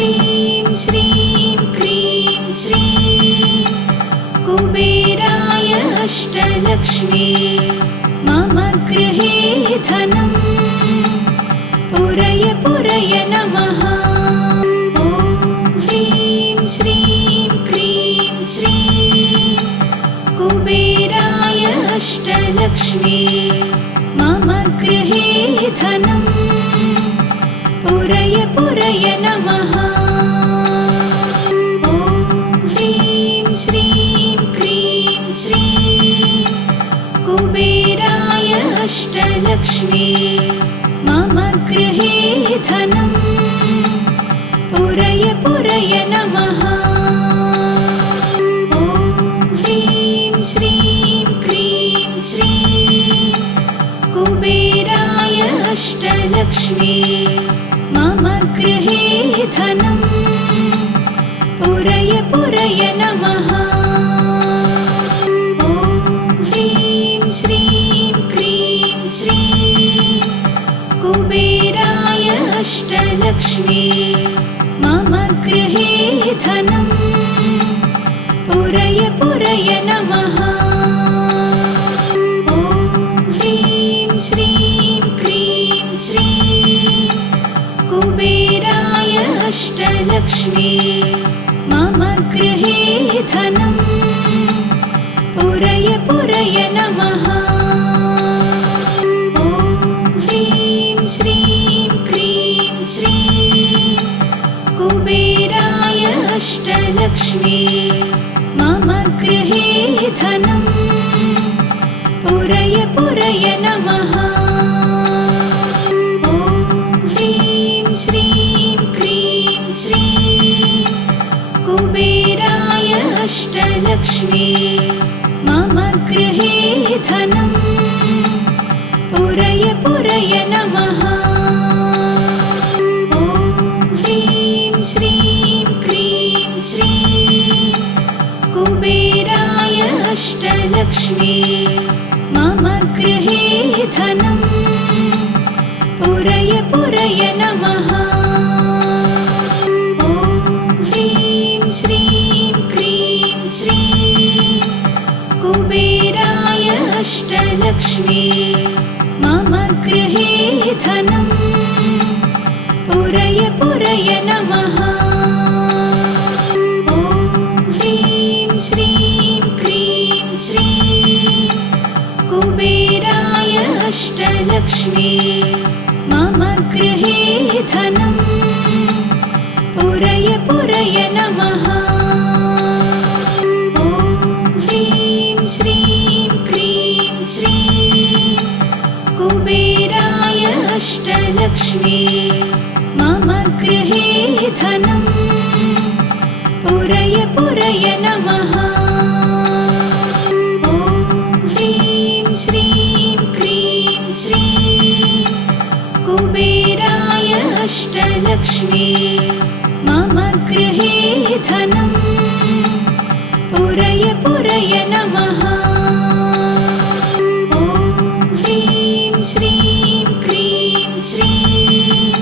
ह्रीं श्रीं क्रीं श्रीं कुबेराय अष्टलक्ष्मी मम गृहे धनं पुरय पुरय नमः। ॐ ह्रीं श्रीं क्रीं श्रीं कुबेराय अष्टलक्ष्मी मम गृहे धनं पुरय पुरय नमः। ॐ ह्रीं श्रीं क्रीं श्रीं कुबेराय अष्टलक्ष्मी मम गृहे धनं पुरय पुरय नमः। ॐ ह्रीं श्रीं क्रीं श्रीं कुबेराय अष्टलक्ष्मी मम गृहे धनं पुरय पुरय नमः। ॐ ह्रीं श्रीं क्रीं श्रीं कुबेराय अष्टलक्ष्मी मम गृहे धनं पुरय पुरय नमः। ॐ ह्रीं श्रीं क्रीं श्रीं कुबेराय अष्टलक्ष्मी मम गृहे धनं पुरय पुरय नमः। ॐ ह्रीं श्रीं क्रीं श्रीं कुबेराय अष्टलक्ष्मी मम गृहे धनं पुरय पुरय नमः। ॐ ह्रीं श्रीं क्रीं श्रीं कुबेराय अष्टलक्ष्मी मम गृहे धनं पुरय पुरय नमः। ॐ ह्रीं श्रीं क्रीं श्रीं कुबेराय अष्टलक्ष्मी मम गृहे धनं पुरय पुरय नमः। ॐ ह्रीं श्रीं क्रीं श्रीं कुबेराय अष्टलक्ष्मी मम गृहे धनं पुरय पुरय नमः। ॐ ह्रीं श्रीं क्रीं श्रीं कुबेराय अष्टलक्ष्मी मम गृहे धनं पुरय पुरय नमः। ॐ ह्रीं श्रीं क्रीं श्रीं कुबेराय अष्टलक्ष्मी मम गृहे धनं पुरय पुरय नमः। ॐ ह्रीं श्रीं क्रीं श्रीं कुबेराय अष्टलक्ष्मी मम गृहे धनं पुरय पुरय नमः। ॐ ह्रीं श्रीं क्रीं श्रीं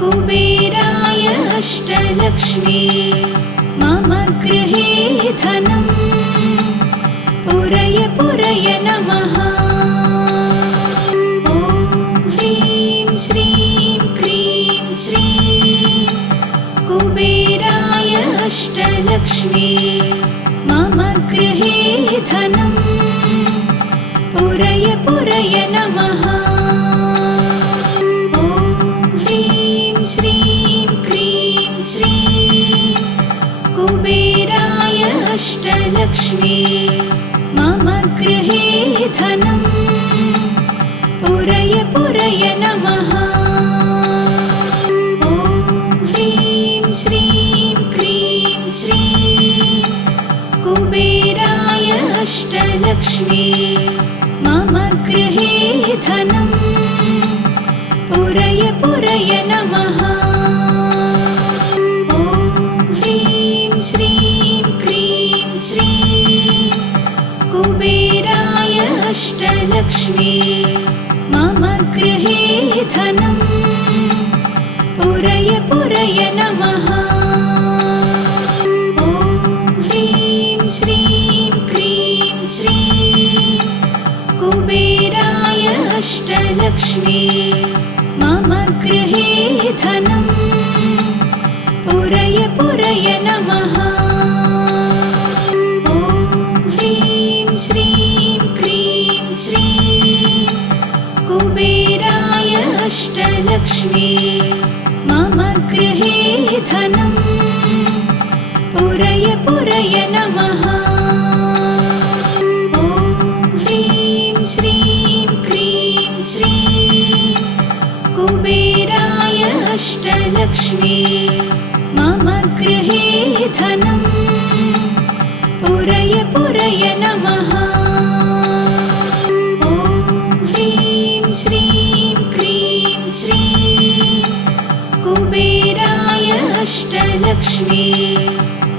कुबेराय अष्टलक्ष्मी मम गृहे धनं पुरय पुरय नमः। ॐ ह्रीं श्रीं क्रीं श्रीं कुबेराय अष्टलक्ष्मी मम गृहे धनं पुरय पुरय नमः। ॐ ह्रीं श्रीं क्रीं श्रीं कुबेराय अष्टलक्ष्मी मम गृहे धनं पुरय पुरय नमः। ॐ ह्रीं श्रीं क्रीं श्रीं कुबेराय अष्टलक्ष्मी मम गृहे धनं पुरय पुरय नमः। ॐ ह्रीं श्रीं क्रीं श्रीं कुबेराय अष्टलक्ष्मी मम गृहे धनं पुरय पुरय नमः। ॐ ह्रीं श्रीं क्रीं श्रीं कुबेराय अष्टलक्ष्मी मम गृहे धनम् पुरय पुरय नमः। ॐ ह्रीं श्रीं क्रीं श्रीं कुबेराय अष्टलक्ष्मी मम गृहे धनम् पुरय पुरय नमः। ॐ ह्रीं श्रीं क्रीं श्रीं कुबेराय अष्टलक्ष्मी मम गृहे धनम् पुरय पुरय नमः। ॐ ह्रीं श्रीं क्रीं श्रीं कुबेराय अष्टलक्ष्मी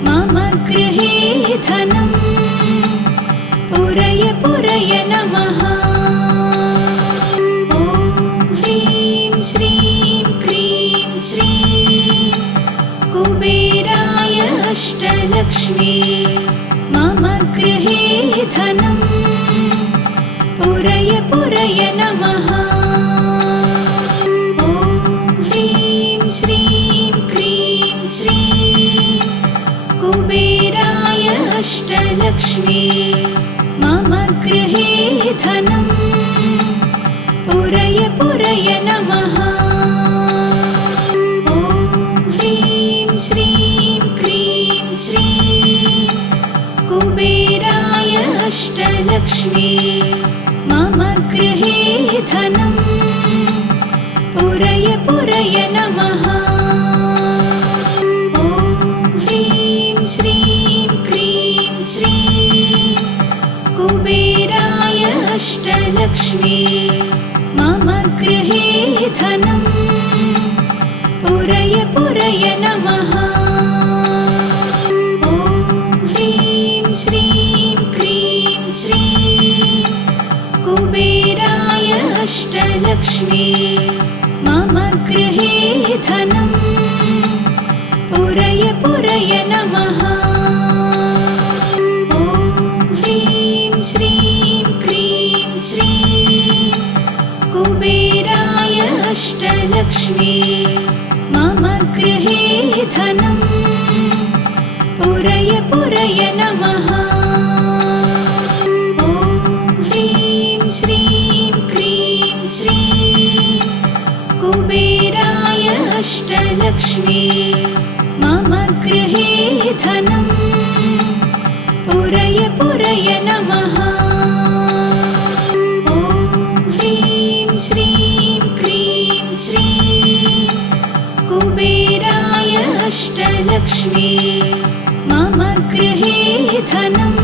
मम गृहे धनम् पुरय पुरय नमः। ॐ ह्रीं श्रीं क्रीं श्रीं कुबेराय अष्टलक्ष्मी मम गृहे धनम् पुरय पुरय नमः। ॐ ह्रीं श्रीं क्रीं श्रीं कुबेराय अष्टलक्ष्मी मम गृहे धनम् पुरय पुरय नमः। ॐ ह्रीं श्रीं क्रीं श्रीं कुबेराय अष्टलक्ष्मी मम गृहे धनम् पुरय पुरय नमः। ॐ ह्रीं श्रीं क्रीं श्रीं कुबेराय अष्टलक्ष्मी मम गृहे धनम् पुरय पुरय नमः। ॐ ह्रीं श्रीं क्रीं श्रीं कुबेराय अष्टलक्ष्मी मम गृहे धनम् पुरय पुरय नमः। ॐ ह्रीं श्रीं क्रीं श्रीं कुबेराय अष्टलक्ष्मी मम गृहे धनम् पुरय पुरय नमः। ॐ ह्रीं श्रीं क्रीं श्रीं कुबेराय अष्टलक्ष्मी मम गृहे धनम् पुरय पुरय नमः। ॐ ह्रीं श्रीं क्रीं श्रीं कुबेराय अष्टलक्ष्मी मम गृहे धनम्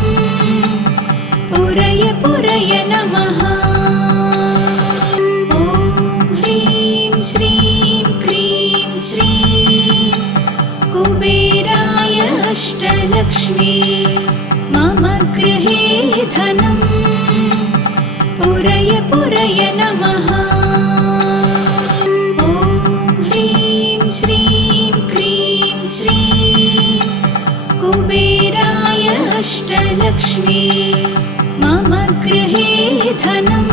पुरय पुरय नमः। ॐ ह्रीं श्रीं क्रीं श्रीं कुबेराय अष्टलक्ष्मी मम गृहे धनम् पुरय पुरय नमः। ॐ ह्रीं श्रीं क्रीं श्रीं कुबेराय अष्टलक्ष्मी मम गृहे धनम्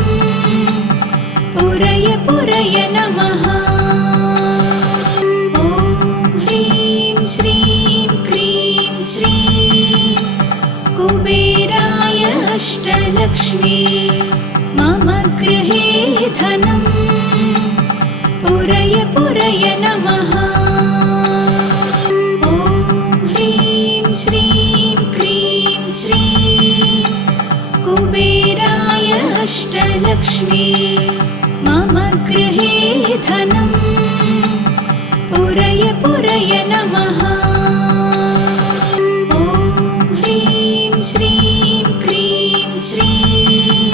पुरय पुरय नमः। ॐ ह्रीं श्रीं क्रीं श्रीं कुबेराय अष्टलक्ष्मी मम गृहे धनम् पुरय पुरय नमः। ॐ ह्रीं श्रीं क्रीं श्रीं कुबेराय अष्टलक्ष्मी मम गृहे धनम् पुरय पुरय नमः। ॐ ह्रीं श्रीं क्रीं श्रीं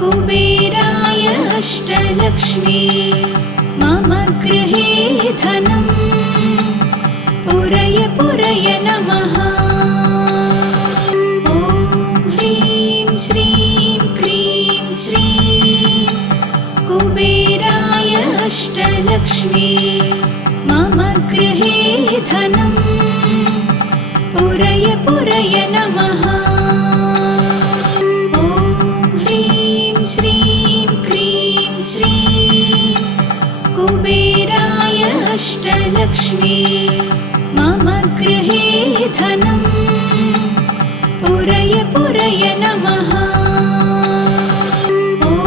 कुबेराय अष्टलक्ष्मी मम गृहे धनम् पुरय पुरय नमः। ॐ ह्रीं श्रीं क्रीं श्रीं कुबेराय अष्टलक्ष्मी मम गृहे धनं पुरय पुरय नमः। ॐ ह्रीं श्रीं क्रीं श्रीं कुबेराय अष्टलक्ष्मी मम गृहे धनं पुरय पुरय नमः। ॐ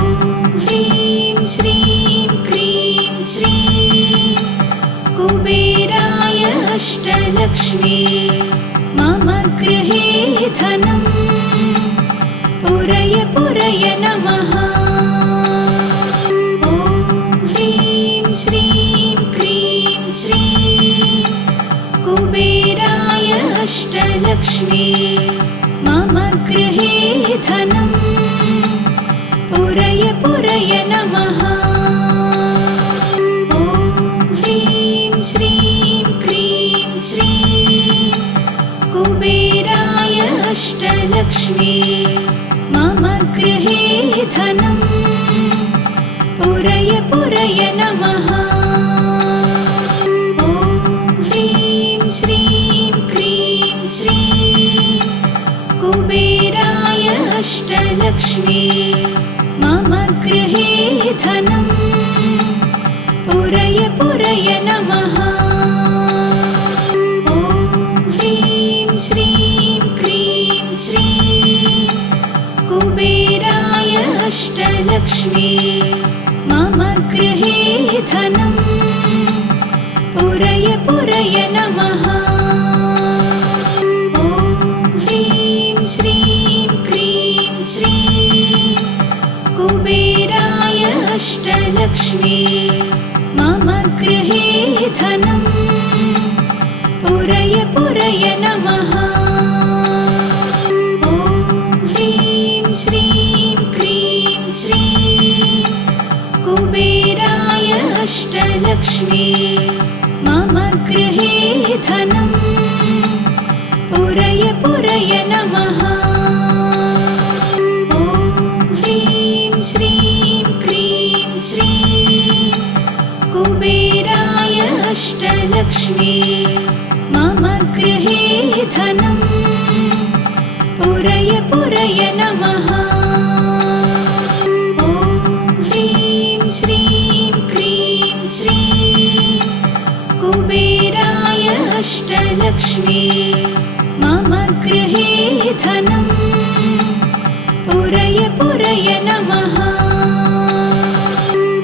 ह्रीं श्रीं क्रीं श्रीं कुबेराय अष्टलक्ष्मी मम गृहे धनं पुरय पुरय नमः। ॐ ह्रीं श्रीं क्रीं श्रीं कुबेराय अष्टलक्ष्मी मम गृहे धनं पुरय पुरय नमः। ॐ ह्रीं श्रीं क्रीं श्रीं कुबेराय अष्टलक्ष्मी मम गृहे धनं पुरय पुरय नमः। ॐ ह्रीं श्रीं क्रीं श्रीं कुबेराय अष्टलक्ष्मी मम गृहे धनं पुरय पुरय नमः। ॐ ह्रीं श्रीं क्रीं श्रीं कुबेराय अष्टलक्ष्मी मम गृहे धनं पुरय पुरय नमः। ॐ ह्रीं श्रीं क्रीं श्रीं कुबेराय अष्टलक्ष्मी मम गृहे धनं पुरय पुरय नमः। ॐ ह्रीं श्रीं क्रीं श्रीं कुबेराय अष्टलक्ष्मी मम गृहे धनं पुरय पुरय नमः। ॐ ह्रीं श्रीं क्रीं श्रीं कुबेराय अष्टलक्ष्मी मम गृहे धनं पुरय पुरय नमः। ॐ ह्रीं श्रीं क्रीं श्रीं कुबेराय अष्टलक्ष्मी मम गृहे धनं पुरय पुरय नमः।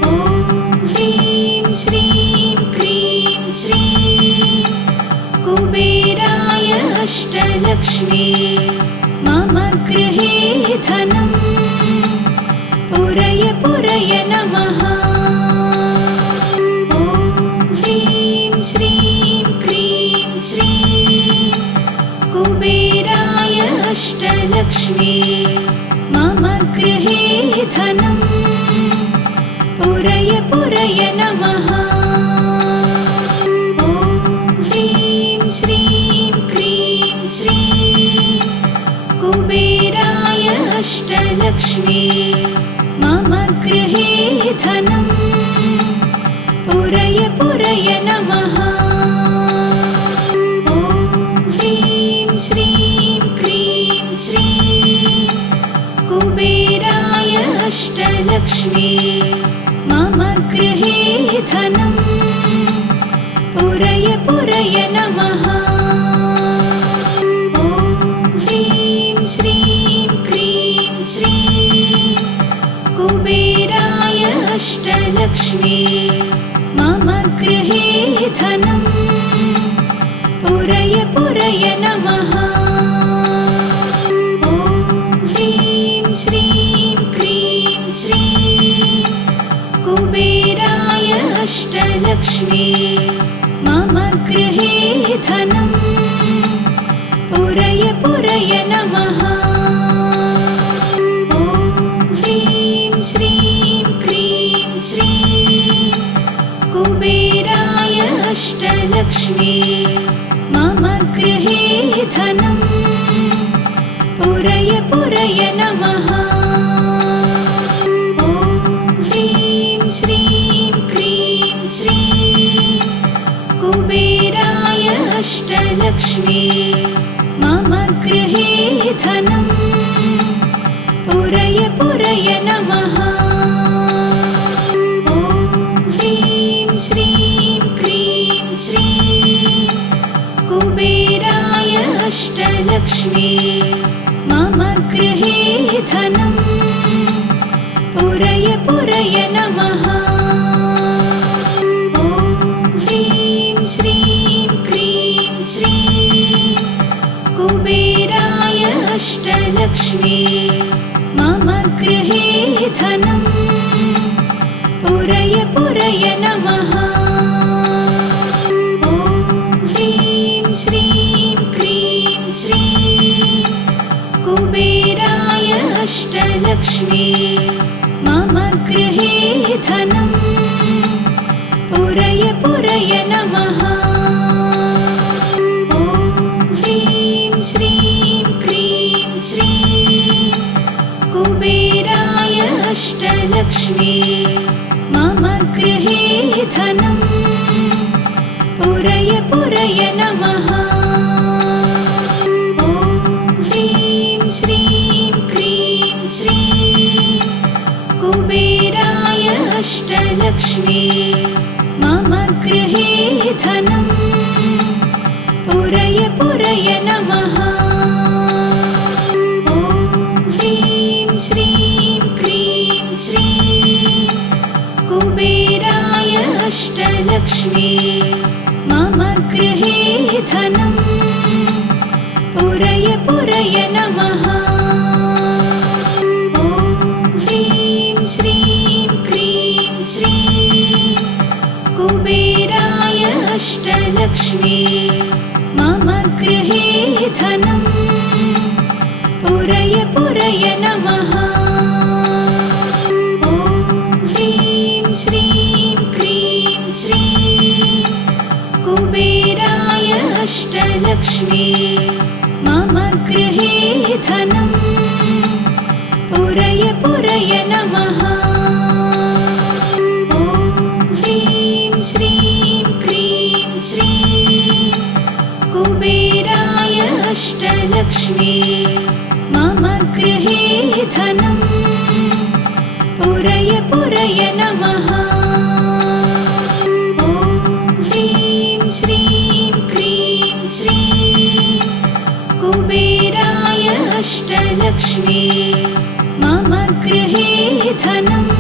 ॐ ह्रीं श्रीं क्रीं श्रीं कुबेराय अष्टलक्ष्मी मम गृहे धनं पुरय पुरय नमः। ॐ ह्रीं श्रीं क्रीं श्रीं कुबेराय अष्टलक्ष्मी मम गृहे धनं पुरय पुरय नमः। ॐ ह्रीं श्रीं क्रीं श्रीं कुबेराय अष्टलक्ष्मी मम गृहे धनं पुरय पुरय नमः। ॐ ह्रीं श्रीं क्रीं श्रीं कुबेराय अष्टलक्ष्मी मम गृहे धनं पुरय पुरय नमः। ॐ ह्रीं श्रीं क्रीं श्रीं कुबेराय अष्टलक्ष्मी मम गृहे धनं पुरय पुरय नमः। ॐ ह्रीं श्रीं क्रीं श्रीं कुबेराय अष्टलक्ष्मी मम गृहे धनं पुरय पुरय नमः। ॐ ह्रीं श्रीं क्रीं श्रीं कुबेराय अष्टलक्ष्मी मम गृहे धनं पुरय पुरय नमः। ॐ ह्रीं श्रीं क्रीं श्रीं कुबेराय अष्टलक्ष्मी मम गृहे धनम् पुरय पुरय नमः। ॐ ह्रीं श्रीं क्रीं श्रीं कुबेराय अष्टलक्ष्मी मम गृहे धनम् पुरय पुरय नमः। ॐ ह्रीं श्रीं क्रीं श्रीं कुबेराय अष्टलक्ष्मी मम गृहे धनम् पुरय पुरय नमः। ॐ ह्रीं श्रीं क्रीं श्रीं कुबेराय अष्टलक्ष्मी मम गृहे धनम् पुरय पुरय नमः। ॐ ह्रीं श्रीं क्रीं श्रीं कुबेराय अष्टलक्ष्मी मम गृहे धनम् पुरय पुरय नमः। ॐ ह्रीं श्रीं क्रीं श्रीं कुबेराय अष्टलक्ष्मी मम गृहे धनम् पुरय पुरय नमः। ॐ ह्रीं श्रीं क्रीं श्रीं कुबेराय अष्टलक्ष्मी मम गृहे धनम् पुरय पुरय नमः। ॐ ह्रीं श्रीं क्रीं श्रीं कुबेराय अष्टलक्ष्मी मम गृहे धनम् पुरय पुरय नमः। ॐ ह्रीं श्रीं क्रीं श्रीं कुबेराय अष्टलक्ष्मी मम गृहे धनम् पुरय पुरय नमः। ॐ ह्रीं श्रीं क्रीं श्रीं कुबेराय अष्टलक्ष्मी मम गृहे धनम् पुरय पुरय नमः। ॐ ह्रीं श्रीं क्रीं श्रीं कुबेराय अष्टलक्ष्मी मम गृहे धनम्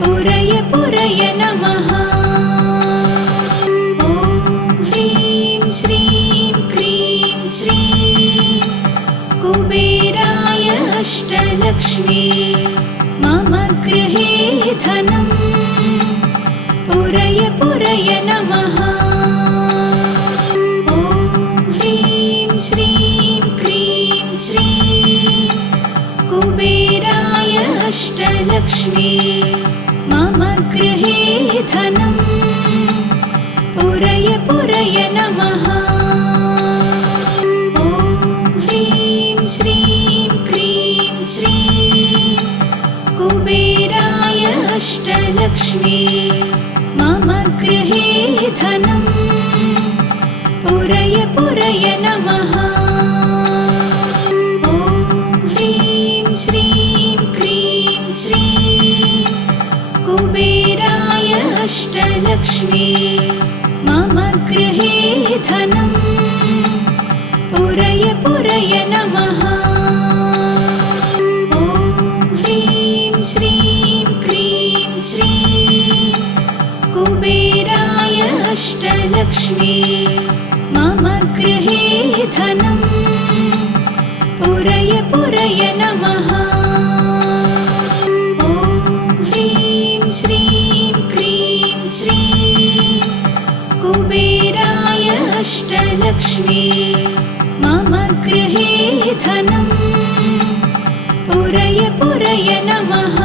पुरय पुरय नमः। ॐ ह्रीं श्रीं क्रीं श्रीं कुबेराय अष्टलक्ष्मी मम गृहे धनम् पुरय पुरय नमः। ॐ ह्रीं श्रीं क्रीं श्रीं कुबेराय अष्टलक्ष्मी मम गृहे धनम् पुरय पुरय नमः। ॐ ह्रीं श्रीं क्रीं श्रीं कुबेराय अष्टलक्ष्मी मम गृहे धनम् पुरय पुरय नमः। ॐ ह्रीं श्रीं क्रीं श्रीं कुबेराय अष्टलक्ष्मी मम गृहे धनम् पुरय पुरय नमः। ॐ ह्रीं श्रीं क्रीं श्रीं कुबेराय अष्टलक्ष्मी मम गृहे धनम् पुरय पुरय नमः। ॐ ह्रीं श्रीं क्रीं श्रीं कुबेराय अष्टलक्ष्मी मम गृहे धनम् पुरय पुरय नमः।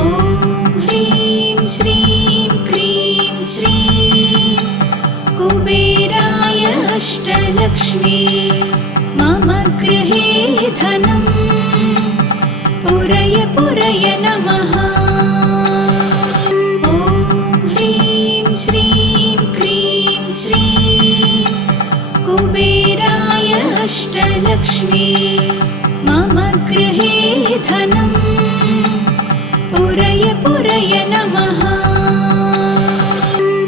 ॐ ह्रीं श्रीं क्रीं श्रीं कुबेराय अष्टलक्ष्मी मम गृहे धनम् पुरय पुरय नमः। ॐ ह्रीं श्रीं क्रीं श्रीं कुबेराय अष्टलक्ष्मी मम गृहे धनं पुरय पुरय नमः।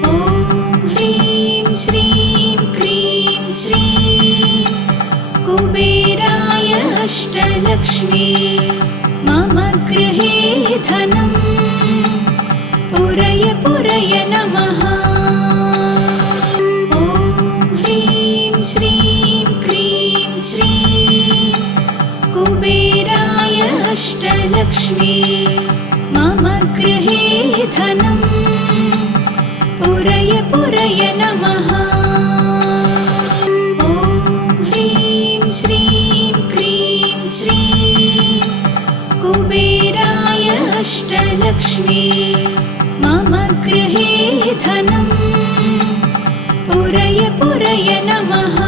ॐ ह्रीं श्रीं क्रीं श्रीं कुबेराय अष्टलक्ष्मी मम गृहे धनं पुरय पुरय नमः। ॐ ह्रीं श्रीं क्रीं श्रीं कुबेराय अष्टलक्ष्मी मम गृहे धनं पुरय पुरय नमः। ॐ ह्रीं श्रीं क्रीं श्रीं कुबेराय अष्टलक्ष्मी मम गृहे धनं पुरय पुरय नमः।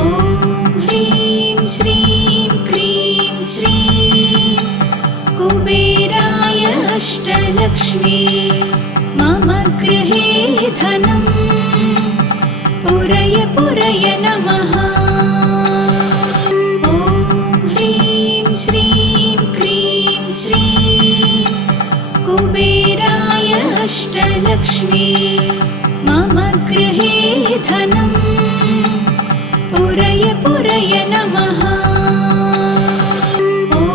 ॐ ह्रीं श्रीं क्रीं श्रीं कुबेराय अष्टलक्ष्मी मम गृहे धनं पुरय पुरय नमः। ॐ ह्रीं श्रीं क्रीं श्रीं कुबेराय अष्टलक्ष्मी मम गृहे धनं पुरय पुरय नमः। ॐ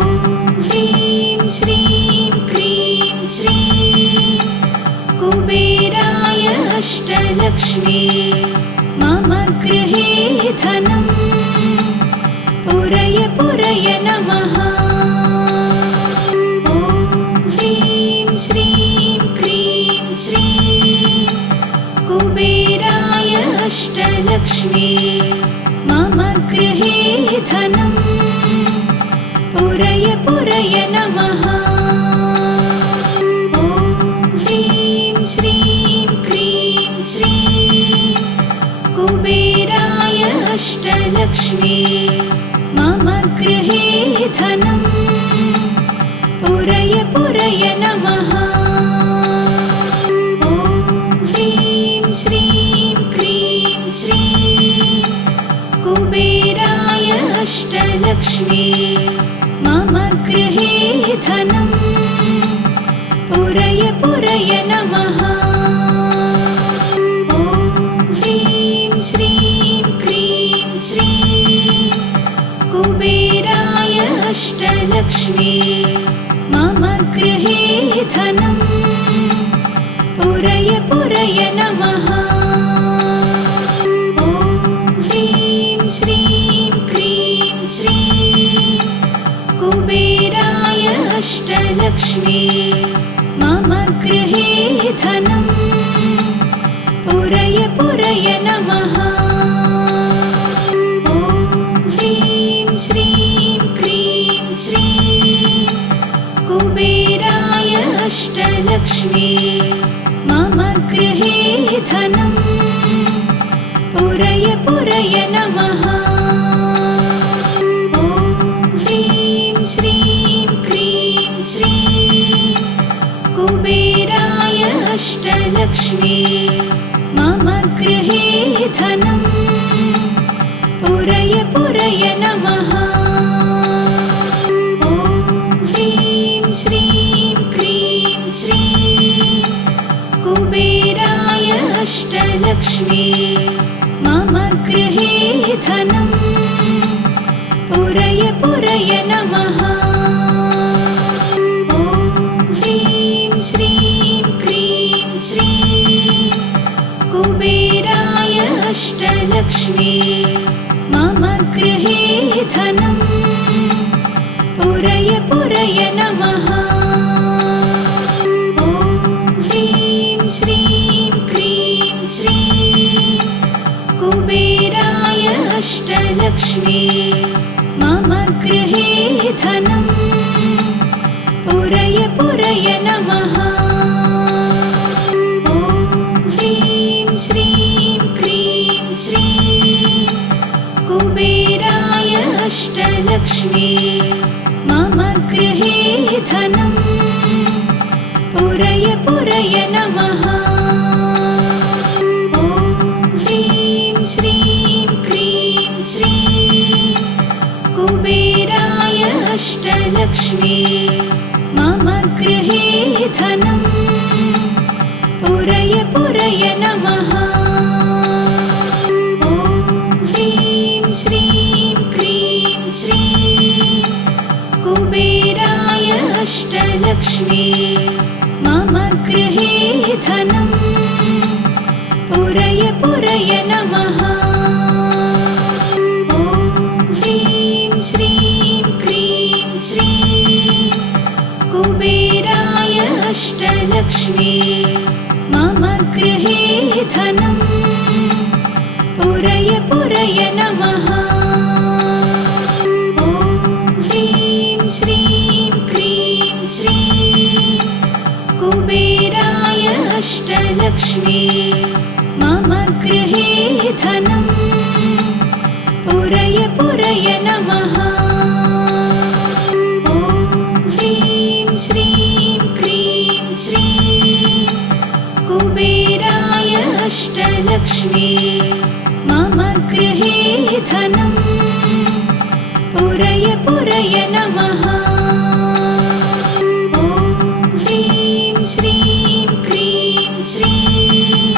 ह्रीं श्रीं क्रीं श्रीं कुबेराय अष्टलक्ष्मी मम गृहे धनं पुरय पुरय नमः। ॐ ह्रीं श्रीं क्रीं श्रीं कुबेराय अष्टलक्ष्मी मम गृहे धनं पुरय पुरय नमः। ॐ ह्रीं श्रीं क्रीं श्रीं कुबेराय अष्टलक्ष्मी मम गृहे धनं पुरय पुरय नमः। ॐ ह्रीं श्रीं क्रीं श्रीं कुबेराय अष्टलक्ष्मी मम गृहे धनं पुरय पुरय नमः। ॐ ह्रीं श्रीं क्रीं श्रीं कुबेराय अष्टलक्ष्मी मम गृहे धनं पुरय पुरय नमः। ॐ ह्रीं श्रीं क्रीं श्रीं कुबेराय अष्टलक्ष्मी मम गृहे धनं पुरय पुरय नमः। ॐ ह्रीं श्रीं क्रीं श्रीं कुबेराय अष्टलक्ष्मी मम गृहे धनं पुरय पुरय नमः। ॐ ह्रीं श्रीं क्रीं श्रीं कुबेराय अष्टलक्ष्मी मम गृहे धनं पुरय पुरय नमः। ॐ ह्रीं श्रीं क्रीं श्रीं कुबेराय अष्टलक्ष्मी मम गृहे धनं पुरय पुरय नमः। ॐ ह्रीं श्रीं क्रीं श्रीं कुबेराय अष्टलक्ष्मी मम गृहे धनं पुरय पुरय नमः। ॐ ह्रीं श्रीं क्रीं श्रीं कुबेराय अष्टलक्ष्मी मम गृहे धनं पुरय पुरय नमः। ॐ ह्रीं श्रीं क्रीं श्रीं कुबेराय अष्टलक्ष्मी मम गृहे धनं पुरय पुरय नमः। अष्टलक्ष्मी मम गृहे धनं पुरय पुरय नमः। ॐ ह्रीं श्रीं क्रीं श्रीं कुबेराय अष्टलक्ष्मी मम गृहे धनं पुरय पुरय नमः। ॐ ह्रीं श्रीं क्रीं श्रीं कुबेराय अष्टलक्ष्मी मम गृहे धनं पुरय पुरय नमः। ॐ ह्रीं श्रीं क्रीं श्रीं कुबेराय अष्टलक्ष्मी मम गृहे धनं पुरय पुरय नमः। ॐ ह्रीं श्रीं क्रीं श्रीं कुबेराय अष्टलक्ष्मी मम गृहे धनं पुरय पुरय नमः। ॐ ह्रीं श्रीं क्रीं श्रीं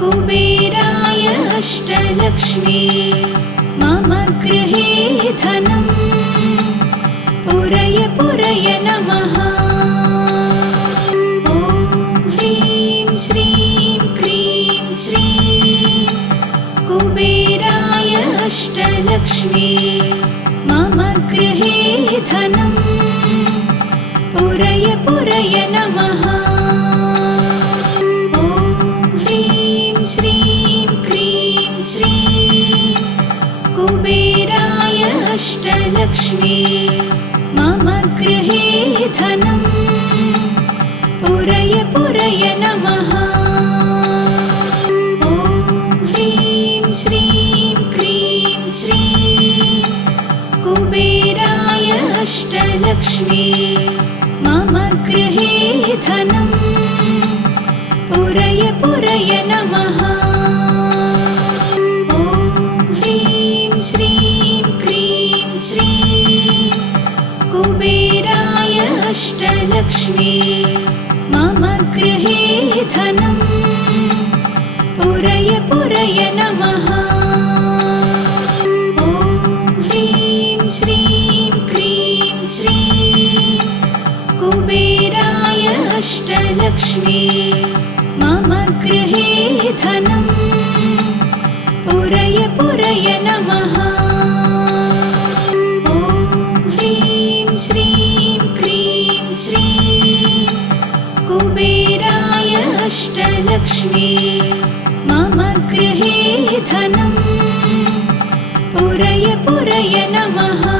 कुबेराय अष्टलक्ष्मी मम गृहे धनं पुरय पुरय नमः। ॐ ह्रीं श्रीं क्रीं श्रीं कुबेराय अष्टलक्ष्मी मम गृहे धनं पुरय पुरय नमः। ॐ ह्रीं श्रीं क्रीं श्रीं कुबेराय अष्टलक्ष्मी मम गृहे धनं पुरय पुरय नमः। ॐ ह्रीं श्रीं क्रीं श्रीं कुबेराय अष्टलक्ष्मी मम गृहे धनं पुरय पुरय नमः। ॐ ह्रीं श्रीं क्रीं श्रीं कुबेराय अष्टलक्ष्मी मम गृहे धनं पुरय पुरय नमः। ॐ ह्रीं श्रीं क्रीं श्रीं कुबेराय अष्टलक्ष्मी मम गृहे धनं पुरय पुरय नमः। ॐ ह्रीं श्रीं क्रीं श्रीं कुबेराय अष्टलक्ष्मी मम गृहे धनं पुरय पुरय नमः।